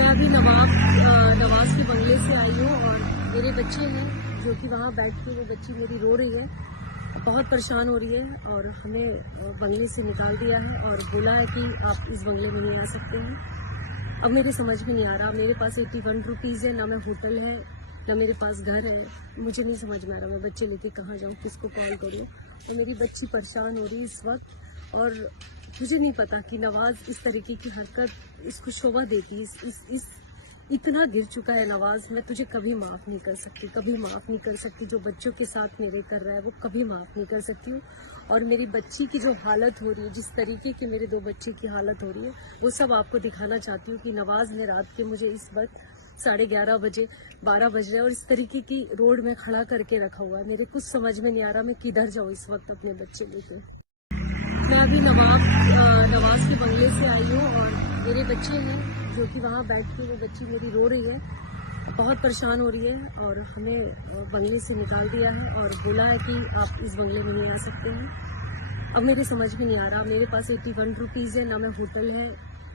मैं अभी नवाज के बंगले से आई हूँ और मेरे बच्चे हैं जो कि वहाँ बैठ के वो बच्ची मेरी रो रही है, बहुत परेशान हो रही है और हमें बंगले से निकाल दिया है और बोला है कि आप इस बंगले में नहीं आ सकते हैं। अब मेरे समझ में नहीं आ रहा, मेरे पास 81 रुपीज़ है, ना मैं होटल है ना मेरे पास घर है, मुझे नहीं समझ में आ रहा मैं बच्चे लेके कहाँ जाऊँ, किसको कॉल करूँ। तो मेरी बच्ची परेशान हो रही है इस वक्त और मुझे नहीं पता कि नवाज इस तरीके की हरकत इसको शोभा देती। इस इतना गिर चुका है नवाज, मैं तुझे कभी माफ नहीं कर सकती, कभी माफ नहीं कर सकती। जो बच्चों के साथ मेरे कर रहा है वो कभी माफ नहीं कर सकती हूँ। और मेरी बच्ची की जो हालत हो रही है, जिस तरीके की मेरे 2 बच्चे की हालत हो रही है, वो सब आपको दिखाना चाहती हूँ कि नवाज ने रात के मुझे इस वक्त 11:30 बजे 12 बज रहे हैं और इस तरीके की रोड में खड़ा करके रखा हुआ है। मेरे कुछ समझ में नहीं आ रहा मैं किधर जाऊँ इस वक्त अपने बच्चे लेके। मैं अभी नवाज के बंगले से आई हूँ और मेरे बच्चे हैं जो कि वहाँ बैठ के वो बच्ची मेरी रो रही है, बहुत परेशान हो रही है और हमें बंगले से निकाल दिया है और बोला है कि आप इस बंगले में नहीं आ सकते हैं। अब मेरे समझ में नहीं आ रहा, मेरे पास 81 रुपीज़ है, ना मैं होटल है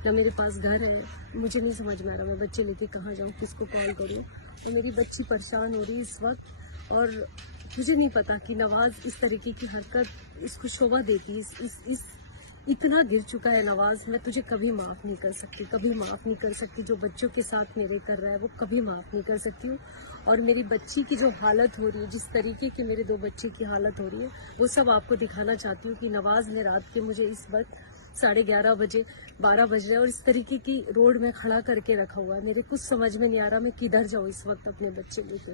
ना मेरे पास घर है, मुझे नहीं समझ में आ रहा मैं बच्चे लेके कहाँ जाऊँ, किसको कॉल करूँ। और मेरी बच्ची परेशान हो रही है इस वक्त और मुझे नहीं पता कि नवाज इस तरीके की हरकत इसको शोभा देती। इस इतना गिर चुका है नवाज, मैं तुझे कभी माफ नहीं कर सकती, कभी माफ नहीं कर सकती। जो बच्चों के साथ मेरे कर रहा है वो कभी माफ नहीं कर सकती हूँ। और मेरी बच्ची की जो हालत हो रही है, जिस तरीके की मेरे 2 बच्चे की हालत हो रही है, वो सब आपको दिखाना चाहती हूँ कि नवाज ने रात के मुझे इस वक्त 11:30 बजे 12 बज रहे हैं और इस तरीके की रोड में खड़ा करके रखा हुआ है। मेरे कुछ समझ में नहीं आ रहा मैं किधर जाऊँ इस वक्त अपने बच्चे लेके।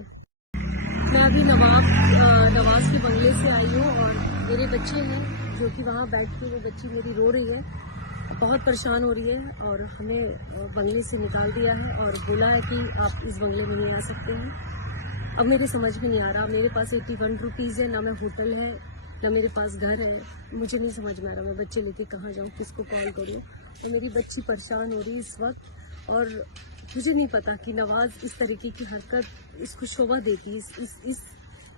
मैं अभी नवाज के बंगले से आई हूँ और मेरे बच्चे हैं जो कि वहाँ बैठ के वो बच्ची मेरी रो रही है, बहुत परेशान हो रही है और हमें बंगले से निकाल दिया है और बोला है कि आप इस बंगले में नहीं आ सकते हैं। अब मेरे समझ में नहीं आ रहा, मेरे पास 81 रुपीज़ है, ना मैं होटल है ना मेरे पास घर है, मुझे नहीं समझ में आ रहा मैं बच्चे लेके कहाँ जाऊँ, किसको कॉल करूँ। और मेरी बच्ची परेशान हो रही है इस वक्त और मुझे नहीं पता कि नवाज इस तरीके की हरकत इसको शोभा देती। इस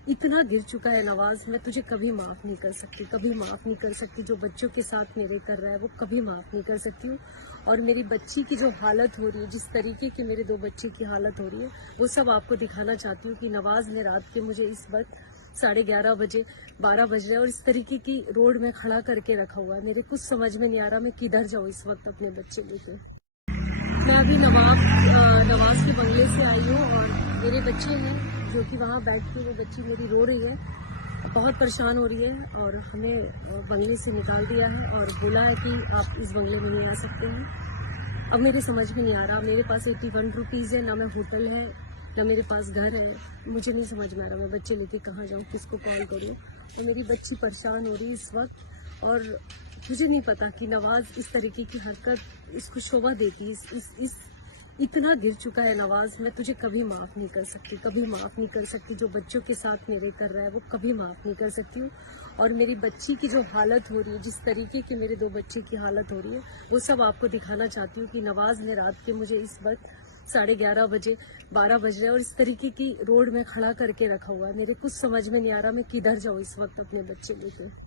इतना गिर चुका है नवाज, मैं तुझे कभी माफ नहीं कर सकती, कभी माफ नहीं कर सकती। जो बच्चों के साथ मेरे कर रहा है वो कभी माफ नहीं कर सकती हूँ। और मेरी बच्ची की जो हालत हो रही है, जिस तरीके की मेरे 2 बच्चे की हालत हो रही है, वो सब आपको दिखाना चाहती हूँ कि नवाज ने रात के मुझे इस वक्त 11:30 बजे 12 बज रहे हैं और इस तरीके की रोड में खड़ा करके रखा हुआ है। मेरे कुछ समझ में नहीं आ रहा मैं किधर जाऊँ इस वक्त अपने बच्चे लेके। मैं अभी नवाज के बंगले से आई हूँ और मेरे बच्चे हैं जो कि वहाँ बैठ के वो बच्ची मेरी रो रही है, बहुत परेशान हो रही है और हमें बंगले से निकाल दिया है और बोला है कि आप इस बंगले में नहीं आ सकते हैं। अब मेरे समझ में नहीं आ रहा, मेरे पास 81 रुपीज़ है, ना मैं होटल है ना मेरे पास घर है, मुझे नहीं समझ में आ रहा मैं बच्चे लेके कहाँ जाऊँ, किसको कॉल करूँ। और मेरी बच्ची परेशान हो रही है इस वक्त और मुझे नहीं पता कि नवाज इस तरीके की हरकत इसको शोभा देती। इस इतना गिर चुका है नवाज, मैं तुझे कभी माफ नहीं कर सकती, कभी माफ नहीं कर सकती। जो बच्चों के साथ मेरे कर रहा है वो कभी माफ नहीं कर सकती हूँ। और मेरी बच्ची की जो हालत हो रही है, जिस तरीके की मेरे 2 बच्चे की हालत हो रही है, वो सब आपको दिखाना चाहती हूँ कि नवाज ने रात के मुझे इस वक्त 11:30 बजे 12 बज रहे हैं और इस तरीके की रोड में खड़ा करके रखा हुआ है। मेरे कुछ समझ में नहीं आ रहा मैं किधर जाऊँ इस वक्त अपने बच्चे लेके।